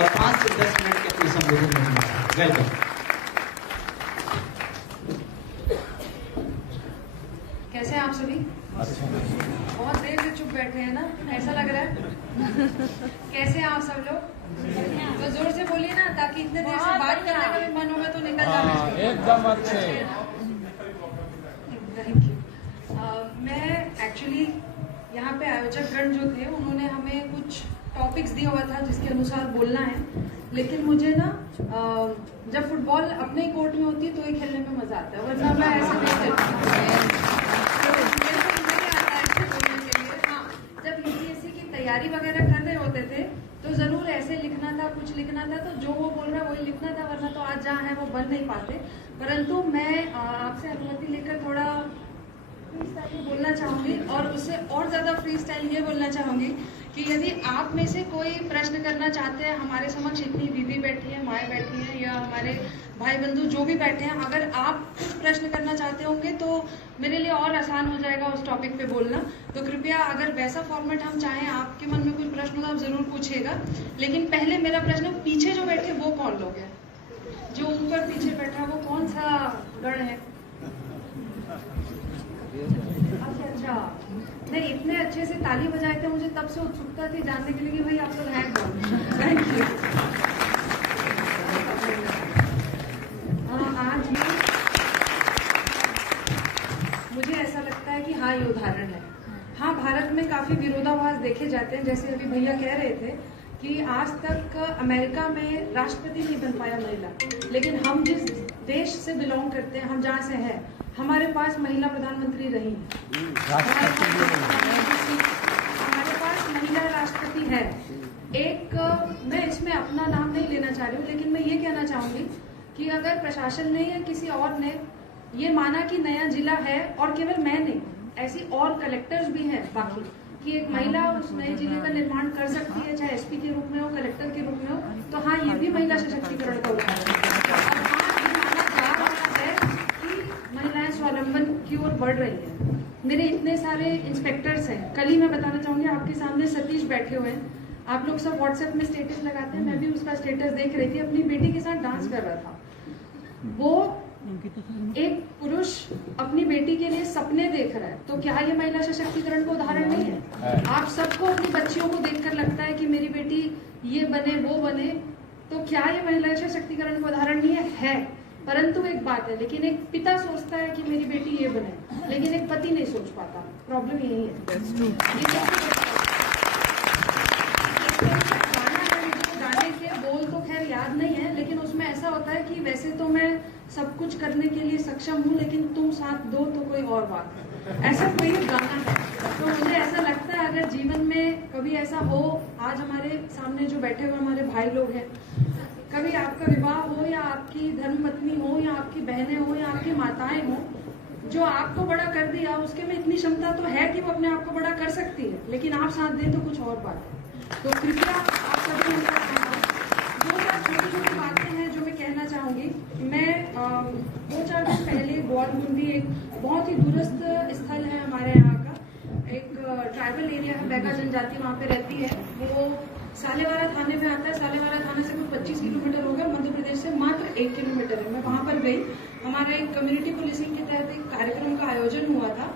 5 से 10 मिनट के अपने संबोधन रखना चाहूँ। वेलकम। कैसे हैं आप सभी? बहुत देर से चुप बैठे हैं ना, ऐसा लग रहा है। कैसे हैं आप सब लोग? तो जोर से बोलिए ना, ताकि इतने देर से बात करने का भी मन होगा तो निकल जाए। एकदम अच्छे। Thank you. मैं एक्चुअली यहाँ पे आयोजक गण जो थे उन्होंने हमें कुछ टॉपिक्स दिया हुआ था जिसके अनुसार बोलना है, लेकिन मुझे ना जब फुटबॉल अपने ही कोर्ट में होती है तो ही खेलने में मजा आता है, वरना मैं ऐसे नहीं खेलती। जब यूपीएससी की तैयारी वगैरह कर रहे होते थे तो जरूर ऐसे लिखना था, कुछ लिखना था, तो जो वो बोल रहा है वही लिखना था, वरना तो आज जहाँ है वो बन नहीं पाते। परंतु मैं आपसे अनुमति लेकर थोड़ा फ्री स्टाइल बोलना चाहूंगी, और उससे और ज्यादा फ्री स्टाइल ये बोलना चाहूंगी कि यदि आप में से कोई प्रश्न करना चाहते हैं, हमारे समक्ष इतनी दीदी बैठी है, माएँ बैठी हैं, या हमारे भाई बंधु जो भी बैठे हैं, अगर आप कुछ प्रश्न करना चाहते होंगे तो मेरे लिए और आसान हो जाएगा उस टॉपिक पे बोलना। तो कृपया अगर वैसा फॉर्मेट हम चाहें, आपके मन में कोई प्रश्न हो तो आप जरूर पूछिएगा। लेकिन पहले मेरा प्रश्न, पीछे जो बैठे वो कौन लोग हैं? जो ऊपर पीछे बैठा वो कौन सा गण है? अच्छा, नहीं, इतने अच्छे से ताली बजाए थे, मुझे तब से उत्सुकता थी जानने के लिए कि भाई आप लोग हैं कौन। Thank you. आज मुझे ऐसा लगता है कि हाँ, ये उदाहरण है। हाँ, भारत में काफी विरोधाभास देखे जाते हैं, जैसे अभी भैया कह रहे थे कि आज तक अमेरिका में राष्ट्रपति नहीं बन पाया महिला, लेकिन हम जिस देश से बिलोंग करते हैं, हम जहाँ से हैं, हमारे पास महिला प्रधानमंत्री रही, हमारे पास महिला राष्ट्रपति है। एक, मैं इसमें अपना नाम नहीं लेना चाह रही हूँ, लेकिन मैं ये कहना चाहूंगी कि अगर प्रशासन ने या किसी और ने ये माना कि नया जिला है, और केवल मैं नहीं, ऐसी और कलेक्टर्स भी हैं बाकी, कि एक महिला उस नए जिले का निर्माण कर सकती है, चाहे एसपी के रूप में हो, कलेक्टर के रूप में हो, तो हाँ, ये भी महिला सशक्तिकरण का उदाहरण है। और हाँ, ये माना जा रहा है कि महिलाएं स्वावलंबन की ओर बढ़ रही है। मेरे इतने सारे इंस्पेक्टर्स हैं, कल ही मैं बताना चाहूंगी, आपके सामने सतीश बैठे हुए हैं, आप लोग सब व्हाट्सएप में स्टेटस लगाते हैं, मैं भी उसका स्टेटस देख रही थी, अपनी बेटी के साथ डांस कर रहा था। वो एक पुरुष अपनी बेटी के लिए सपने देख रहा है, तो क्या ये महिला सशक्तिकरण का उदाहरण नहीं है? आप सबको अपनी बच्चियों को देखकर लगता है कि मेरी बेटी ये बने वो बने, तो क्या ये महिला सशक्तिकरण का उदाहरण नहीं है? परंतु एक बात है, लेकिन एक पिता सोचता है कि मेरी बेटी ये बने, लेकिन एक पति नहीं सोच पाता। प्रॉब्लम यही है। गाने के बोल तो खैर याद नहीं है, लेकिन उसमें ऐसा होता है कि वैसे तो मैं सब कुछ करने के लिए सक्षम हूँ, लेकिन तुम साथ दो तो कोई और बात है, ऐसा कोई गाना है। तो मुझे ऐसा लगता है अगर जीवन में कभी ऐसा हो, आज हमारे सामने जो बैठे हुए हमारे भाई लोग हैं, कभी आपका विवाह हो, या आपकी धर्मपत्नी हो, या आपकी बहनें हो, या आपकी माताएं हो, जो आपको बड़ा कर दिया, उसके में इतनी क्षमता तो है कि वो अपने आप को बड़ा कर सकती है, लेकिन आप साथ दें तो कुछ और बात है। तो कृपया आप सभी उनका दो चार छोटी छोटी बातें हैं जो मैं कहना चाहूंगी। मैं 2-4 दिन पहले ग्वालमुंडी, एक बहुत ही दूरस्थ स्थल है हमारे यहाँ का, एक ट्राइबल एरिया है, बैगा जनजाति वहाँ पे रहती है, वो सालेवारा थाने में आता है। सालेवारा थाने से कुछ 25 किलोमीटर होगा, मध्य प्रदेश से मात्र 1 किलोमीटर है। मैं वहाँ पर गई, हमारा एक कम्युनिटी पुलिसिंग के तहत एक कार्यक्रम का आयोजन हुआ था,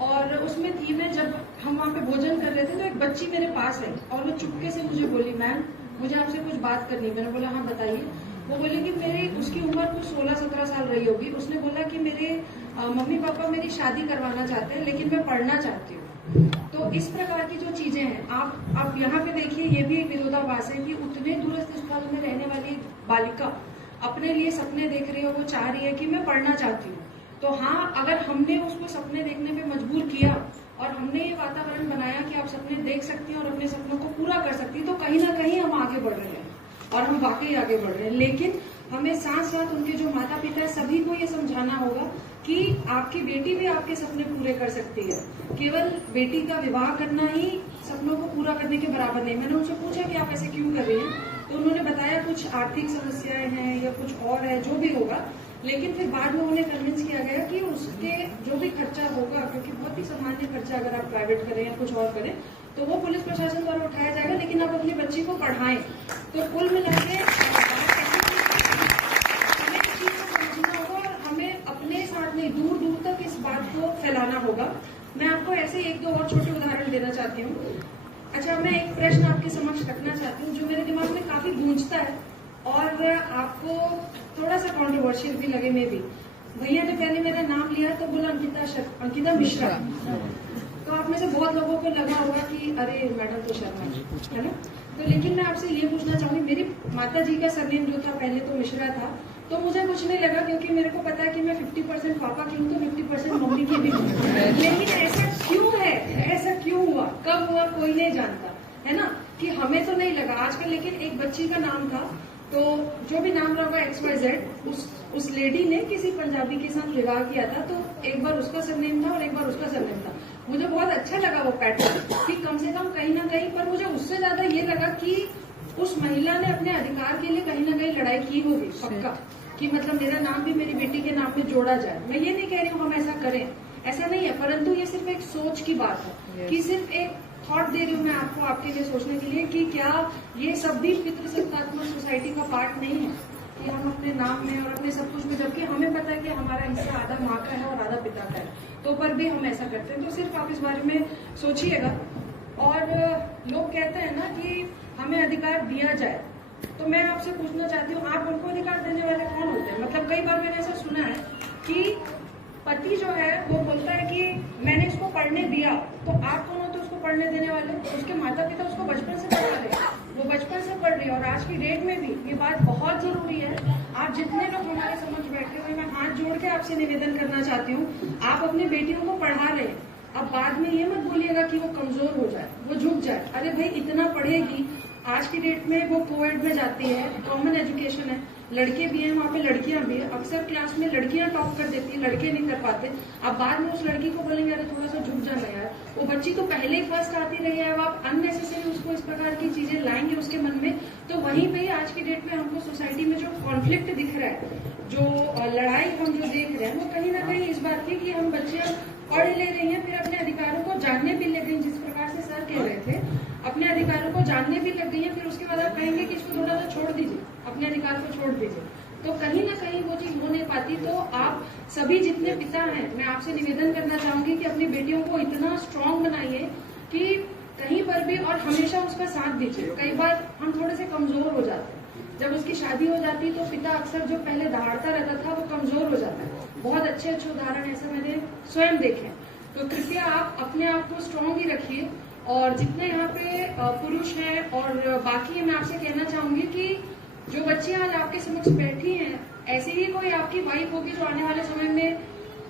और उसमें थी मैं, जब हम वहाँ पे भोजन कर रहे थे तो एक बच्ची मेरे पास आई और वो चुपके से मुझे बोली, मैम मुझे आपसे कुछ बात करनी है। मैंने बोला हाँ बताइए। वो बोली कि मेरे, उसकी उम्र कुछ 16-17 साल रही होगी। उसने बोला कि मेरे मम्मी पापा मेरी शादी करवाना चाहते हैं, लेकिन मैं पढ़ना चाहती हूँ। तो इस प्रकार की जो चीजें हैं, आप यहाँ पे देखिए, ये भी एक विरोधाभास है कि उतने दूरस्थ स्थल में रहने वाली बालिका अपने लिए सपने देख रही है, वो चाह रही है कि मैं पढ़ना चाहती हूँ। तो हाँ, अगर हमने उसको सपने देखने पे मजबूर किया और हमने ये वातावरण बनाया कि आप सपने देख सकती हैं और अपने सपनों को पूरा कर सकती हैं, तो कहीं ना कहीं हम आगे बढ़ रहे हैं, और हम वाकई आगे बढ़ रहे हैं। लेकिन हमें साथ साथ उनके जो माता पिता है, सभी को ये समझाना होगा कि आपकी बेटी भी आपके सपने पूरे कर सकती है। केवल बेटी का विवाह करना ही सपनों को पूरा करने के बराबर नहीं। मैंने उनसे पूछा कि आप ऐसे क्यों कर रही हैं, तो उन्होंने बताया कुछ आर्थिक समस्याएं हैं या कुछ और है, जो भी होगा। लेकिन फिर बाद में उन्हें कन्विंस किया गया कि उसके जो भी खर्चा होगा, क्योंकि बहुत ही सामान्य खर्चा अगर आप प्राइवेट करें या कुछ और करें, तो वो पुलिस प्रशासन द्वारा उठाया जाएगा, लेकिन आप अपनी बच्ची को पढ़ाएं। तो कुल मिला के हमें इस चीज को समझना होगा और हमें अपने साथ नहीं दूर दूर तक इस बात को फैलाना होगा। मैं आपको ऐसे एक दो और छोटे उदाहरण देना चाहती हूँ। अच्छा, मैं एक प्रश्न आपके समक्ष रखना चाहती हूँ जो मेरे दिमाग में काफी गूंजता है और आपको थोड़ा सा कॉन्ट्रोवर्शियल भी लगे मे भी। भैया ने पहले मेरा नाम लिया तो बोला अंकिता मिश्रा, तो आप में से बहुत लोगों को लगा होगा कि अरे मैडम तो शर्मा है ना। तो लेकिन मैं आपसे ये पूछना चाहूंगी, मेरी माता जी का सरनेम जो था पहले तो मिश्रा था, तो मुझे कुछ नहीं लगा क्योंकि मेरे को पता है कि मैं 50% पापा की हूँ तो 50% मम्मी की भी हूँ। लेकिन ऐसा क्यों है, ऐसा क्यों हुआ, कब हुआ, कोई नहीं जानता है ना, कि हमें तो नहीं लगा आजकल। लेकिन एक बच्ची का नाम था, तो जो भी नाम रहा होगा XYZ, उस लेडी ने किसी पंजाबी के साथ विवाह किया था, तो एक बार उसका सरनेम था और एक बार उसका सरनेम था। मुझे बहुत अच्छा लगा वो पैटर्न कि कम से कम कहीं ना कहीं, पर मुझे उससे ज्यादा ये लगा कि उस महिला ने अपने अधिकार के लिए कहीं ना कहीं लड़ाई की होगी पक्का, कि मतलब मेरा नाम भी मेरी बेटी के नाम में जोड़ा जाए। मैं ये नहीं कह रही हूँ हम ऐसा करें, ऐसा नहीं है, परंतु ये सिर्फ एक सोच की बात है कि सिर्फ एक थॉट दे रही हूँ मैं आपको, आपके लिए सोचने के लिए कि क्या ये सब भी पितृसत्तात्मक सोसाइटी का पार्ट नहीं है कि हम अपने नाम में और अपने सब कुछ में, जबकि हमें पता है कि हमारा हिस्सा आधा माँ का है और आधा पिता का है, तो पर भी हम ऐसा करते हैं। तो सिर्फ आप इस बारे में सोचिएगा। और लोग कहते हैं ना कि हमें अधिकार दिया जाए, तो मैं आपसे पूछना चाहती हूँ, आप उनको अधिकार देने वाले कौन होते हैं? मतलब कई बार मैंने ऐसा सुना है कि पति जो है वो बोलता है कि मैंने इसको पढ़ने दिया, तो आप कौन होते उसको पढ़ने देने वाले? उसके माता पिता उसको बचपन से पढ़ा रहे हैं, वो बचपन से पढ़ रही है। और आज की डेट में भी ये बात बहुत जरूरी है। आप जितने लोग हमारे समझ बैठे हुए, मैं हाथ जोड़ के आपसे निवेदन करना चाहती हूँ, आप अपनी बेटियों को पढ़ा रहे हैं, अब बाद में ये मत बोलिएगा कि वो कमजोर हो जाए, वो झुक जाए। अरे भाई, इतना पढ़ेगी, आज की डेट में वो कोविड में जाती है, कॉमन एजुकेशन है, लड़के भी हैं वहाँ पे, लड़कियां भी है। अक्सर क्लास में लड़कियां टॉप कर देती है, लड़के नहीं कर पाते। अब बाद में उस लड़की को बोलेंगे अरे थोड़ा सा झुक जाना यार, वो बच्ची तो पहले ही फर्स्ट आती रही है, अब आप अननेसेसरी उसको इस प्रकार की चीजें लाएंगे उसके मन में, तो वहीं पे ही आज की डेट में हमको सोसाइटी में जो कॉन्फ्लिक्ट दिख रहा है, जो लड़ाई हम जो देख रहे हैं, वो कहीं ना कहीं इस बात की कि हम बच्चियां पढ़ ले रही हैं, फिर अपने अधिकारों को जानने भी लग गई, जिस प्रकार से सर कह रहे थे, अपने अधिकारों को जानने भी लग गई है, फिर उसके बाद आप कहेंगे कि इसको थोड़ा सा छोड़ दीजिए, अपने अधिकार को छोड़ दीजिए, तो कहीं ना कहीं वो चीज हो नहीं पाती। तो आप सभी जितने पिता हैं, मैं आपसे निवेदन करना चाहूंगी कि अपनी बेटियों को इतना स्ट्रांग बनाइए कि कहीं पर भी, और हमेशा उसका साथ दीजिए। कई बार हम थोड़े से कमजोर हो जाते हैं, जब उसकी शादी हो जाती तो पिता अक्सर जो पहले दहाड़ता रहता था वो कमजोर हो जाता है। बहुत अच्छे अच्छे उदाहरण ऐसे मैंने स्वयं देखे। तो कृपया आप अपने आप को स्ट्रांग ही रखिए। और जितने यहाँ पे पुरुष हैं और बाकी, मैं आपसे कहना चाहूंगी कि जो बच्चियां आज आपके समक्ष बैठी हैं, ऐसे ही कोई आपकी वाइफ होगी जो आने वाले समय में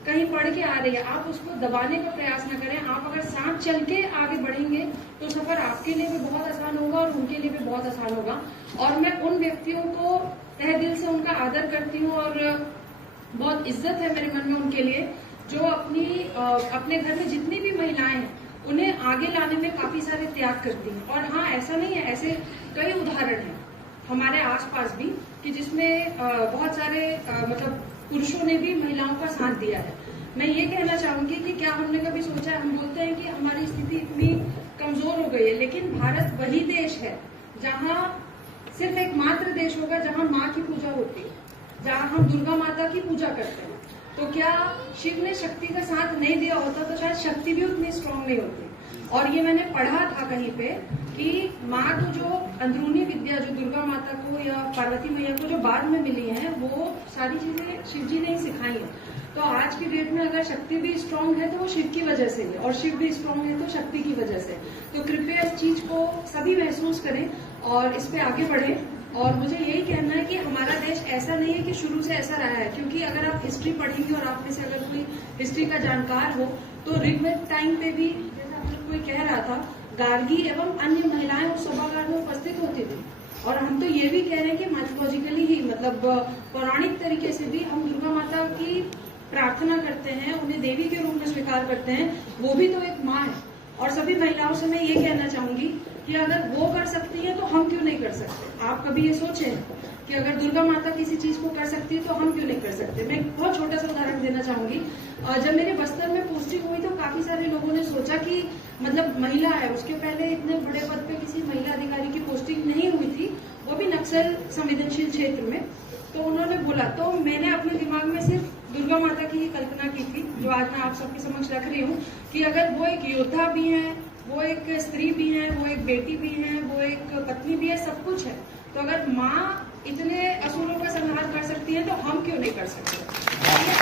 कहीं पढ़ के आ रही है, आप उसको दबाने का प्रयास न करें। आप अगर साथ चल के आगे बढ़ेंगे तो सफर आपके लिए भी बहुत आसान होगा और उनके लिए भी बहुत आसान होगा। और मैं उन व्यक्तियों को तहे दिल से उनका आदर करती हूँ और बहुत इज्जत है मेरे मन में उनके लिए, जो अपने घर में जितनी भी महिलाएं हैं उन्हें आगे लाने में काफी सारे त्याग करती हैं। और हाँ, ऐसा नहीं है, ऐसे कई उदाहरण हैं हमारे आसपास भी कि जिसमें बहुत सारे मतलब पुरुषों ने भी महिलाओं का साथ दिया है। मैं ये कहना चाहूंगी कि क्या हमने कभी सोचा है, हम बोलते हैं कि हमारी स्थिति इतनी कमजोर हो गई है, लेकिन भारत वही देश है जहाँ सिर्फ एक मात्र देश होगा जहाँ माँ की पूजा होती है, जहाँ हम दुर्गा माता की पूजा करते हैं। तो क्या शिव ने शक्ति का साथ नहीं दिया होता तो शायद शक्ति भी उतनी स्ट्रांग नहीं होती। और ये मैंने पढ़ा था कहीं पे कि माँ को जो अंदरूनी विद्या जो दुर्गा माता को या पार्वती मैया को जो बाद में मिली है, वो सारी चीजें शिव जी ने ही सिखाई है। तो आज की डेट में अगर शक्ति भी स्ट्रांग है तो वो शिव की वजह से है, और शिव भी स्ट्रांग है तो शक्ति की वजह से। तो कृपया इस चीज को सभी महसूस करें और इस पे आगे बढ़ें। और मुझे यही कहना है कि हमारा देश ऐसा नहीं है कि शुरू से ऐसा रहा है, क्योंकि अगर आप हिस्ट्री पढ़ेंगे और आप में से अगर कोई हिस्ट्री का जानकार हो तो ऋग्वेद टाइम पे भी, जैसा आप लोग कोई कह रहा था, गार्गी एवं अन्य महिलाएं उस सभागार में उपस्थित होती थी। और हम तो ये भी कह रहे हैं कि माइथोलॉजिकली ही, मतलब पौराणिक तरीके से भी हम दुर्गा माता की प्रार्थना करते हैं, उन्हें देवी के रूप में स्वीकार करते हैं, वो भी तो एक माँ है। और सभी महिलाओं से मैं ये कहना चाहूंगी कि अगर वो कर सकती है तो हम क्यों नहीं कर सकते। आप कभी ये सोचें कि अगर दुर्गा माता किसी चीज को कर सकती है तो हम क्यों नहीं कर सकते। मैं एक बहुत छोटा सा उदाहरण देना चाहूंगी। जब मेरे बस्तर में पोस्टिंग हुई तो काफी सारे लोगों ने सोचा कि मतलब महिला है, उसके पहले इतने बड़े पद पे किसी महिला अधिकारी की पोस्टिंग नहीं हुई थी, वो नक्सल संवेदनशील क्षेत्र में। तो उन्होंने बोला, तो मैंने अपने दिमाग में सिर्फ दुर्गा माता की ही कल्पना की थी, जो आज मैं आप सबके समक्ष रख रही हूँ, कि अगर वो एक योद्धा भी है, वो एक स्त्री भी है, वो एक बेटी भी है, वो एक पत्नी भी है, सब कुछ है, तो अगर माँ इतने असुरों का संहार कर सकती है तो हम क्यों नहीं कर सकते।